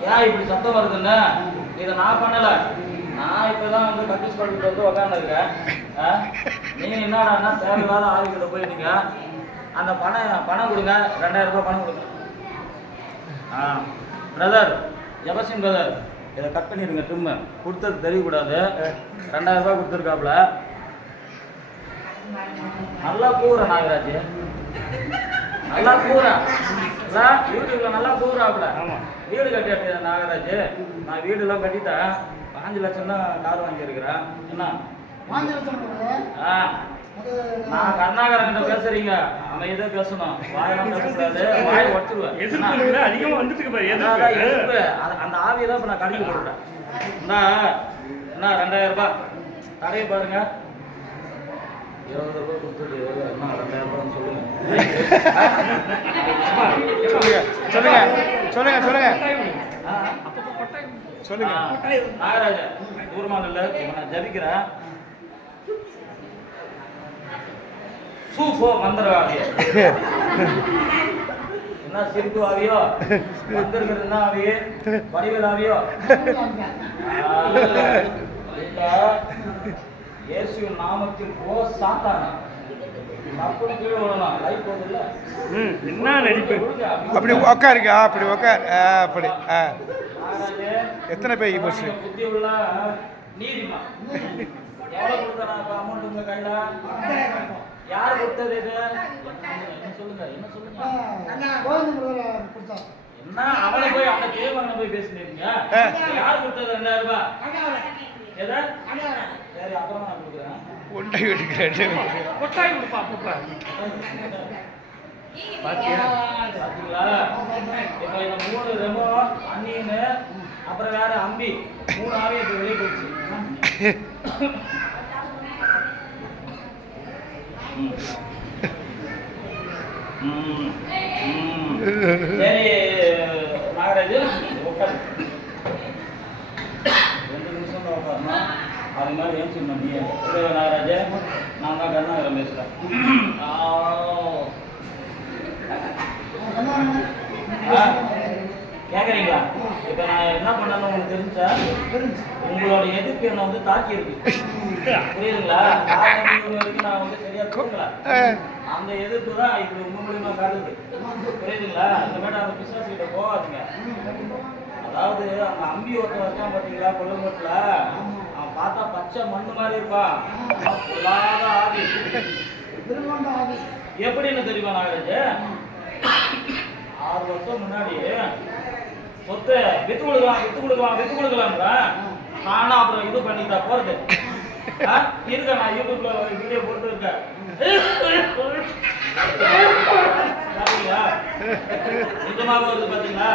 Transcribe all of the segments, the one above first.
ஏன் இப்படி சத்தம் வருதுன்னு? இதை நான் பண்ணல. நான் இப்பதான் வந்து கட்டிஸ் பண்ணிட்டு வந்து உக்காந்துருக்கேன். நீங்க என்னடான்னா தேவையில்லாத ஆளுகிட்ட போய் அந்த பணம் பணம் கொடுங்க. ரெண்டாயிரம் ரூபாய் பணம் கொடுங்க. ஆ. பிரதர் ஜபசின் பிரதர் இதை கட் பண்ணிடுங்க ட்ரிம்மு கொடுத்தது தெரியக்கூடாது. ரெண்டாயிரம் ரூபாய் கொடுத்துருக்காப்புல. நல்லா கூற நாகராஜ். நல்லா கூற யூடியூப்ல நல்லா கூறாப்புல வீடு கட்டி நாகராஜ். நான் வீடு எல்லாம் கட்டிட்டேன். பாஞ்சு லட்சம் தான் கார் வாங்கியிருக்கிறேன். என்ன? வாங்கி லட்சம். ஆ. நான் கருணாகரன் கிட்ட பேசுறீங்க அமைதியா பேசணும்? வாயெல்லாம் பேசக்கூடாது. வாய் உடச்சிருவேன். எதிர்ப்பு அதிகமா வந்துட்டு பாரு, எதிர்ப்பு. அந்த ஆவியெல்லாம் இப்ப நான் கடிக்க போட்டுட்டேன். என்ன? என்ன? ரெண்டாயிரம் ரூபாய். கடையை பாருங்க. இருபது ரூபாய் கொடுத்துட்டு என்ன ரெண்டாயிரம் சொல்லுங்க. சொல்லுங்க சொல்லுங்க சொல்லுங்க. சொல்லுங்க. நாகராஜ தூரமா இல்ல இப்ப நான் ஜபிக்கிறேன் சூஃபோ மந்திரவாதிய. என்ன சிரிப்பு ஆவியோ என்ன ஆவி வடிவேல் ஆவியோ இயேசு நாமத்தில் போ சாத்தான. என்ன நடிப்பு? அப்படி உக்காருங்க அப்படி உக்கார் அப்படி எத்தனை பேய்க்கு போச்சு யார் கொடுத்தது இது? என்ன சொல்லுங்க என்ன சொல்லுங்க. என்ன? அவனை போய் அந்த தேவனை போய் பேசினீங்க. யார் கொடுத்தது ரெண்டாயிரம் ரூபாய்? எதை? உண்டை வெடிக்கிறேன் கொட்டாய் கொடுப்பா அப்பப்பா. மூணு ரெமோ அண்ணின்னு அப்புறம் வேற அம்பி. மூணு ஆவி இப்ப வெளியே. சரி நாகராஜ் உட்காரு ரெண்டு நிமிஷம் தான் உட்காரணும் அது மாதிரி ஏன்ச்சிடணும் நீ? இல்லை நாகராஜ் நான் தான் கருணாகரம் பேசுகிறேன் ஆ. கேட்குறீங்களா இப்போ நான் என்ன பண்ணணும் உங்களுக்கு தெரிஞ்சா உங்களோட எதிர்ப்பு என்னை வந்து தாக்கி இருக்கு புரியுதுங்களா வரைக்கும் நான் வந்து சரியா தூங்கல. அந்த எதிர்ப்பு தான் இப்படி உங்க மூலியமா காட்டுது. புரியுதுங்களா? இந்த மாதிரி அந்த பிசினஸ் கிட்ட போகாதுங்க. அதாவது அந்த அம்பி ஒருத்தன் வச்சான் பார்த்தீங்களா கொல்லுங்கோட்டில் பச்சை மண்ணு மாதிரி இருப்பான் அவன் பொல்லாத ஆவி ஆவி. எப்படின்னு தெரியுமா நாகராஜ்? ஆறு வருஷம் முன்னாடி சொத்து வித்து கொடுக்கலாம் வித்து கொடுக்கலாம் வித்து கொடுக்கலாம்ல. நானும் அப்புறம் இது பண்ணிட்டா போறது? இருக்க நான் யூடியூப்ல வீடியோ போட்டு இருக்கேன்? நிஜமாக வருது பாத்தீங்களா?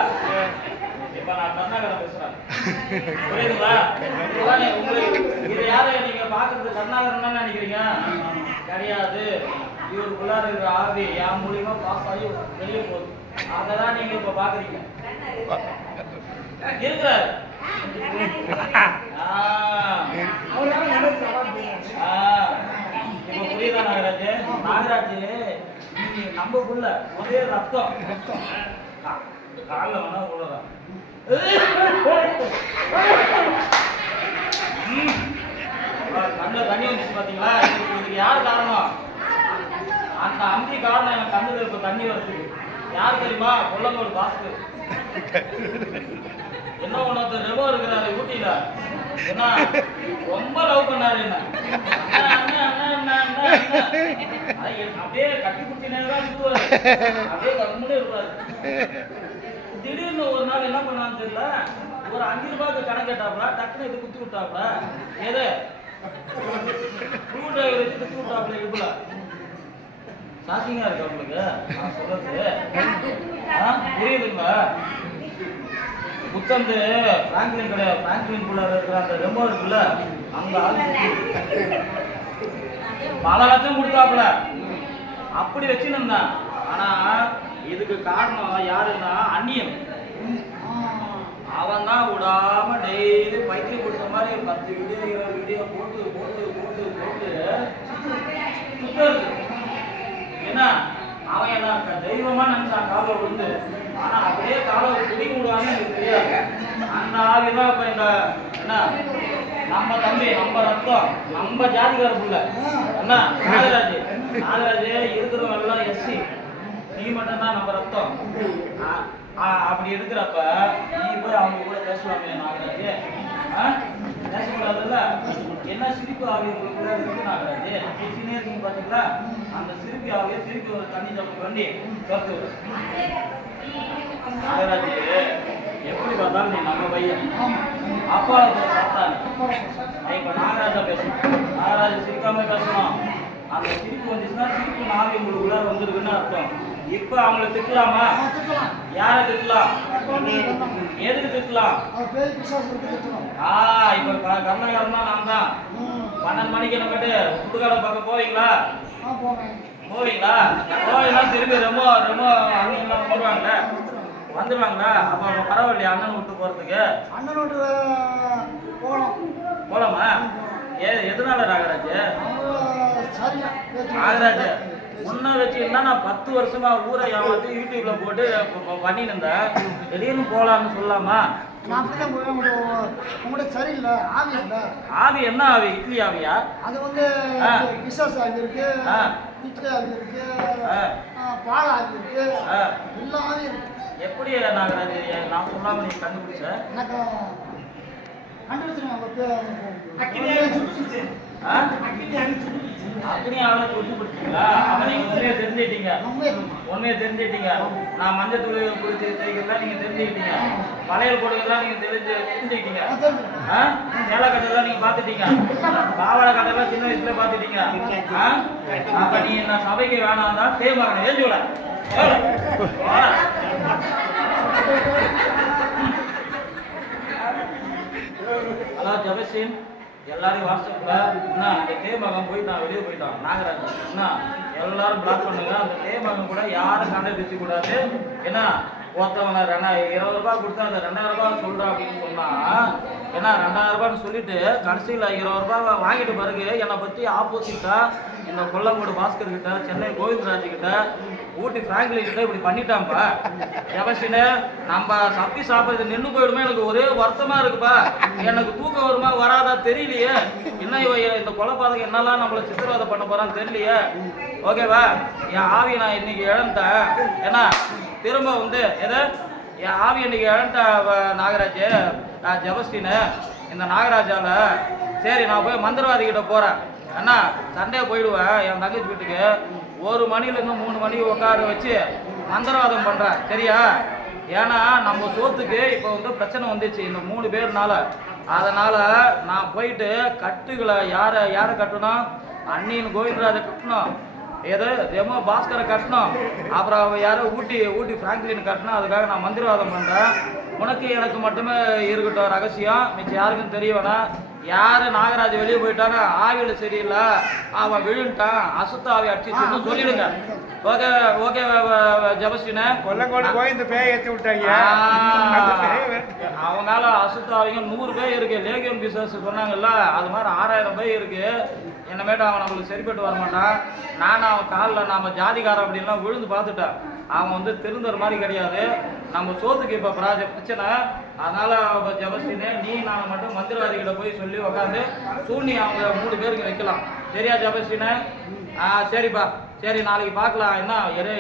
இப்ப நான் கருணாகரம் பேசுறேன் புரியுதுங்களா? உங்களுக்கு இது யாரை நீங்க பாக்குறது கருணாகரம் தான் நினைக்கிறீங்க? கிடையாது. இவருக்குள்ளார இருக்கிற ஆவி என் மூலியமா பாஸ் ஆகி வெளியே போகுது. அததான் நீங்க இப்ப பாக்குறீங்க இருக்கிறாரு. இப்ப புரியுதா நாகராஜ்? நாகராஜ் நீ நம்ம புள்ள ஒரே ரத்தம். கால்ல வேணா உள்ளதான் கண்ணில் தண்ணி வந்துச்சு பார்த்தீங்களா இதுக்கு யார் காரணம்? அந்த அம்பி காரணம் என் கண்ணுல இப்ப தண்ணி வருது. யார் தெரியுமா? கொல்லங்கோடு பாஸ்கு என்ன ஒண்ணு ரெவோ இருக்கிறாரு ஊட்டியில. என்ன? ரொம்ப லவ் பண்ணாரு என்ன. அண்ணா, அண்ணா, அண்ணா, அண்ணா, அண்ணா, அண்ணா. அப்படியே கட்டி குட்டினே தான் சுத்துவாரு அப்படியே கம்முன்னு இருப்பாரு. திடீர்னு ஒரு நாள் என்ன பண்ணான்னு தெரியல ஒரு அஞ்சு ரூபாய்க்கு கணக்கு கேட்டாப்ல டக்குன்னு இது குத்து விட்டாப்ல எது? ஸ்க்ரூ டிரைவர் வச்சு குத்து விட்டாப்ல இடுப்புல. ஷாக்கிங்கா இருக்கு உங்களுக்கு? நான் சொல்றது. ஆ, புரியுதுங்களா? புத்தந்து பிராங்க்லின் கிடையாது பிராங்க்லின் குள்ள இருக்கிற அந்த ரெமோ இருக்குல்ல அந்த பல லட்சம் கொடுத்தாப்புல. அப்படி வச்சுருந்தான் ஆனா இதுக்கு காரணம் யாருன்னா அந்நியன். அவன் தான் விடாம டெய்லி பைத்தியம் கொடுத்த மாதிரி பத்து வீடியோ இருபது வீடியோ போட்டு போட்டு போட்டு போட்டு என்ன? அவன் என்ன தெய்வமா நினைச்சான் காலை விழுந்து ஆனா அப்படியே காலை பிடிக்க விடுவான்னு எனக்கு தெரியாது அந்த ஆளுதான் இப்ப இந்த என்ன? நம்ம தம்பி நம்ம ரத்தம் நம்ம ஜாதிக்கார புள்ள. என்ன? நாகராஜ். நாகராஜ் இருக்கிறவங்க எல்லாம் எஸ்சி. நீ மட்டும் தான் நம்ம ரத்தம். அப்படி இருக்கிறப்ப நீ போய் அவங்க கூட பேசலாமே நாகராஜ். பேசக்கூடாதுல்ல? என்ன சிரிப்பு ஆவி கூட இருக்கு நாகராஜ்? பேசினே இருக்கீங்க பாத்தீங்களா? அந்த சிரிப்பு ஆகிய திருப்பி ஒரு தண்ணி தப்பு பண்ணி கருத்து விடு. நாகராஜ் எப்படி பார்த்தாலும் நீ நம்ம பையன். அப்பா சாத்தானி. இப்ப நாகராஜா பேசணும் நாகராஜா சிரிக்காம பேசணும். அந்த சிரிப்பு வந்துச்சுன்னா சிரிப்பு நாவி உங்களுக்குள்ள வந்துருக்குன்னு அர்த்தம். இப்ப அவங்கள திட்டலாமா? யாரை திட்டலாம். எதுக்கு திட்டலாம்? ஆ இப்ப கர்ணகாரன் தான் நான் தான். பன்னெண்டு மணிக்கு நம்ம புதுக்கடை பக்கம் போவீங்களா? போவீங்களா? போவீங்களா? திரும்பி ரொம்ப ரொம்ப அண்ணன் வந்துருவாங்க வந்துருவாங்களா? அப்ப பரவாயில்லையா? அண்ணன் விட்டு போறதுக்கு? அண்ணனோட போகலாம். போலாமா? ஏ எதனால நாகராஜ். நாகராஜ் முன்ன வச்சுன்னா நான் பத்து வருஷமா ஊரை ஏமாத்தி யூடியூப்ல போட்டு பண்ணிட்டு இருந்தேன் திடீர்னு போலாம்னு சொல்லலாமா நான் அப்படிதான் போய் உங்களோட சரியில்லை ஆவி இல்லை. ஆவி என்ன ஆவி? இட்லி ஆவியா? அது வந்து. பிசாசு ஆவி இருக்கு ஆ. இட்லி ஆவி இருக்கு பால் ஆவி இருக்கு. எல்லா ஆவியும் இருக்கு. எப்படி நாகராஜ் நான் சொல்லாம நீ கண்டுபிடிச்ச? எனக்கு கண்டுபிடிச்சிருங்க அவங்க ஆ? அப்படியே அவளை சொல்லிவிட்டீங்களா அவன் நீங்க உண்மையை தெரிஞ்சுட்டீங்க நம்ம உண்மையை தெரிஞ்சுட்டீங்க நான் மஞ்சள் தூள் குடிச்சு தேய்க்கிறதா நீங்க தெரிஞ்சுக்கிட்டீங்க. வளையல் போடுறதா நீங்க தெரிஞ்சு தெரிஞ்சுக்கிட்டீங்க. ஆ? சேலை கட்டெல்லாம் நீங்க பாத்துட்டீங்க பாவாடை கட்டெல்லாம் சின்ன வயசுல பாத்துட்டீங்க ஆ? அப்ப நீ நான் சபைக்கு வேணாம் தான் பேய் மகன் ஏஞ்சு ஹலோ ஜபசின் எல்லாரையும் வாட்ஸ்அப்பில் என்ன அந்த தேமகம் போய் போயிட்டான் வெளியே போயிட்டான் நாகராஜ். என்ன எல்லாரும் பிளாக் பண்ணுங்க அந்த தேமகம் கூட யாரும் சண்டை பிடிச்சு கூடாது. என்ன ஒருத்தவங்க ரெண்டாயிரம் இருபது ரூபாய் கொடுத்தா அந்த ரெண்டாயிரம் ரூபாய் சொல்கிறா அப்படின்னு சொன்னால் ஏன்னா ரெண்டாயிரம் ரூபான்னு சொல்லிட்டு கடைசியில் இருபது ரூபாய் வாங்கிட்டு பிறகு என்னை பற்றி ஆப்போசிட்டா இந்த கொல்லங்கோடு பாஸ்கர் கிட்ட சென்னை கோவிந்தராஜ் கிட்ட ஊட்டி பிராங்க்லின் கிட்ட இப்படி பண்ணிட்டான்ப்பா எவசினு நம்ம சப்பி சாப்பிட்றது நின்று போயிடுமே? எனக்கு ஒரே வருத்தமா இருக்குப்பா. எனக்கு தூக்கம் வருமா? வராதா? தெரியலையே. என்ன இந்த கொலைப்பாதகம் என்னெல்லாம் நம்மளை சித்திரவதை பண்ண போறான்னு தெரியலையே. ஓகேவா? என் ஆவி நான் இன்னைக்கு இழந்தேன் ஏன்னா திரும்ப வந்து எதை? என் ஆவி இன்னைக்கு இழந்த நாகராஜ் நான் ஜபஸ்டின்னு இந்த நாகராஜால சரி நான் போய் மந்திரவாதி கிட்ட போகிறேன் அண்ணா சண்டே போயிடுவேன் என் தங்கச்சி வீட்டுக்கு. ஒரு மணிலேருந்து மூணு மணி உட்கார வச்சு மந்திரவாதம் பண்ணுறேன் சரியா? ஏன்னா நம்ம சோத்துக்கு இப்போ வந்து பிரச்சனை வந்துச்சு இந்த மூணு பேர்னால. அதனால் நான் போயிட்டு கட்டுகளை யாரை யாரை கட்டணும்? அண்ணின்னு கோவிந்தராஜை கட்டணும். ஏதோ ரெமோ பாஸ்கரை கட்டணும். அப்புறம் அவ யாரோ ஊட்டி ஊட்டி பிராங்க்லின் கட்டணும். அதுக்காக நான் மந்திரவாதம் பண்ணுறேன் உனக்கு எனக்கு மட்டுமே இருக்கட்டும் ரகசியம். மிச்சம் யாருக்கும் தெரிய வேணாம். யாரு நாகராஜ் வெளியே போயிட்டானோ ஆவியில் சரியில்லை. அவன் விழுந்துட்டான். அசுத்த ஆவி அடிச்சுன்னு சொல்லிடுங்க. ஓகே ஓகே ஜபஸ்டினே கொல்லங்கோடு போய் இந்த பேயை ஏற்றி விட்டாங்க. அவனால அசுத்தாவிங்க நூறு பேர் இருக்கு. லேகியம் பிசாஸ் சொன்னாங்கல்ல அது மாதிரி ஆறாயிரம் பேர் இருக்கு. என்னமேட்டு அவன் நம்மளுக்கு சரிப்பட்டு வர மாட்டான். நானும் அவன் காலில் நாம ஜாதிகாரன் அப்படின்லாம் விழுந்து பார்த்துட்டேன். அவன் வந்து திருந்தற மாதிரி கிடையாது. நம்ம சோத்துக்கு இப்போ பிராஜ பிரச்சனை. அதனால ஜபஸ்டினே நீ நான் மட்டும் மந்திரவாதிகிட்ட போய் சொல்லி உக்காந்து சூனி அவங்க மூணு பேருக்கு வைக்கலாம். சரியா ஜபஸ்டினே ஆ சரிப்பா. சரி நாளைக்கு பார்க்கலாம். என்ன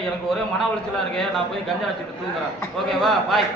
எனக்கு ஒரே மன உளைச்சலாக இருக்கு. நான் போய் கஞ்சா வச்சுட்டு தூங்குறேன். ஓகேவா பாய்